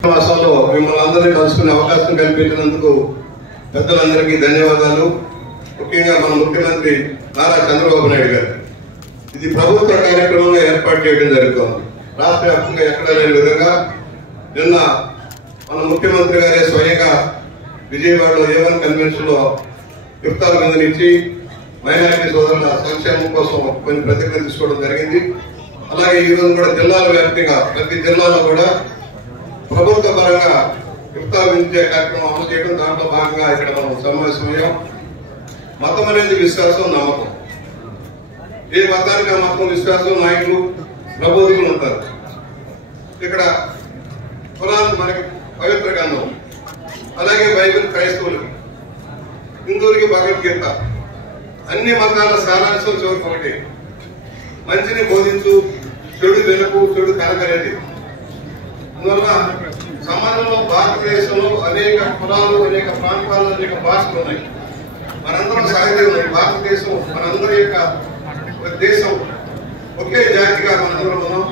మాసంలో మిమ్మల్ని అందరినీ కలుసుకునే అవకాశం కల్పించినందుకు పెద్దలందరికీ ధన్యవాదాలు. ముఖ్యంగా మన ముఖ్యమంత్రి నారా చంద్రబాబు నాయుడు గారు ఇది ప్రభుత్వ కార్యక్రమంగా ఏర్పాటు చేయడం జరుగుతోంది. రాష్ట్ర వ్యాప్తంగా ఎక్కడా లేని విధంగా నిన్న మన ముఖ్యమంత్రి గారే స్వయంగా విజయవాడలో A1 కన్వెన్షన్ లో ఇఫ్తార్ విందునిచ్చి మైనారిటీ సోదరుల సంక్షేమం కోసం కొన్ని ప్రతిజ్ఞలు తీసుకోవడం జరిగింది. అలాగే ఈ రోజు కూడా జిల్లాల వ్యాప్తంగా ప్రతి జిల్లాలో కూడా ప్రభుత్వ పరంగా ఇఫ్తార్ విందు కార్యక్రమం అమలు చేయడం, దాంట్లో భాగంగా ఇక్కడ మనం సమావేశమయ్యాం. మతం అనేది విశ్వాసం, నమ్మకం. ఏ మతానికి ఆ మతం విశ్వాసం, నాయకులు, ప్రబోధకులు ఉంటారు. ఇక్కడ ఖురాన్ మనకి పవిత్ర గ్రంథం, అలాగే బైబిల్ క్రైస్తవులకి, హిందువులకి భగవద్గీత. అన్ని మతాల సారాంశం చివరికి ఒకటి, మంచిని బోధించు, చెడు వెనుకు, చెడు కనకనేది. అందువల్ల సమాజంలో భారతదేశంలో అనేక కులాలు, అనేక ప్రాంతాలు, అనేక భాషలు ఉన్నాయి. మనందరం సాహిత్యం ఉన్నాయి. భారతదేశం మనందరి యొక్క దేశం, ఒకే జాతిగా మనందరం ఉన్నాం,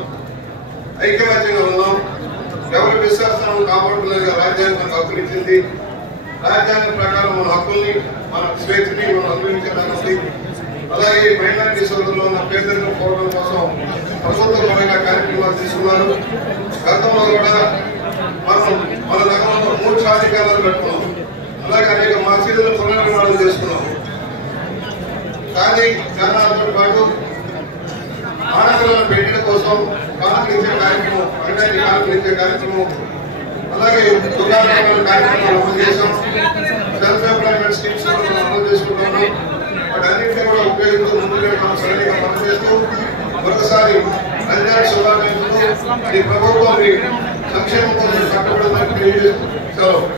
ఐక్యమత్యంగా ఉన్నాం. ఎవరి విశ్వాసాలను కాపాడుకునే రాజ్యాంగం మనకు హక్కులు ఇచ్చింది. రాజ్యాంగం ప్రకారం మన హక్కుల్ని, మన స్వేచ్ఛని మనం అనుభవించడానికి, అలాగే మైనారిటీ సోదరులు ఉన్న పేదరికం పోవడం కోసం ప్రభుత్వ పరంగా కార్యక్రమాలు తీసుకున్నారు. గతంలో కూడా మనం మన నగరంలో 3 సాధికారాలు పెట్టుకున్నాం. అలాగే అనేక మసీదులు పునర్నిర్మాణం చేసుకున్నాం. కానీ జనాలతో పాటు ఆడపిల్లల పెళ్లిల కోసం కానుకలించే కార్యక్రమం, పంచాయతీ కానుకలించే కార్యక్రమం, అలాగే దుకాణాల కార్యక్రమాలు అమలు చేశాం. సెల్ఫ్ ఎంప్లాయ్మెంట్ స్కీమ్స్ కూడా అమలు చేసుకుంటున్నాం. వాటన్నింటినీ కూడా ఉపయోగించి ముందుగా మనం సరైన పనిచేస్తూ మరొకసారి రంజాన్ శుభాకాంక్షలు. ఈ ప్రభుత్వం సంక్షేమం కోసం కట్టుబడి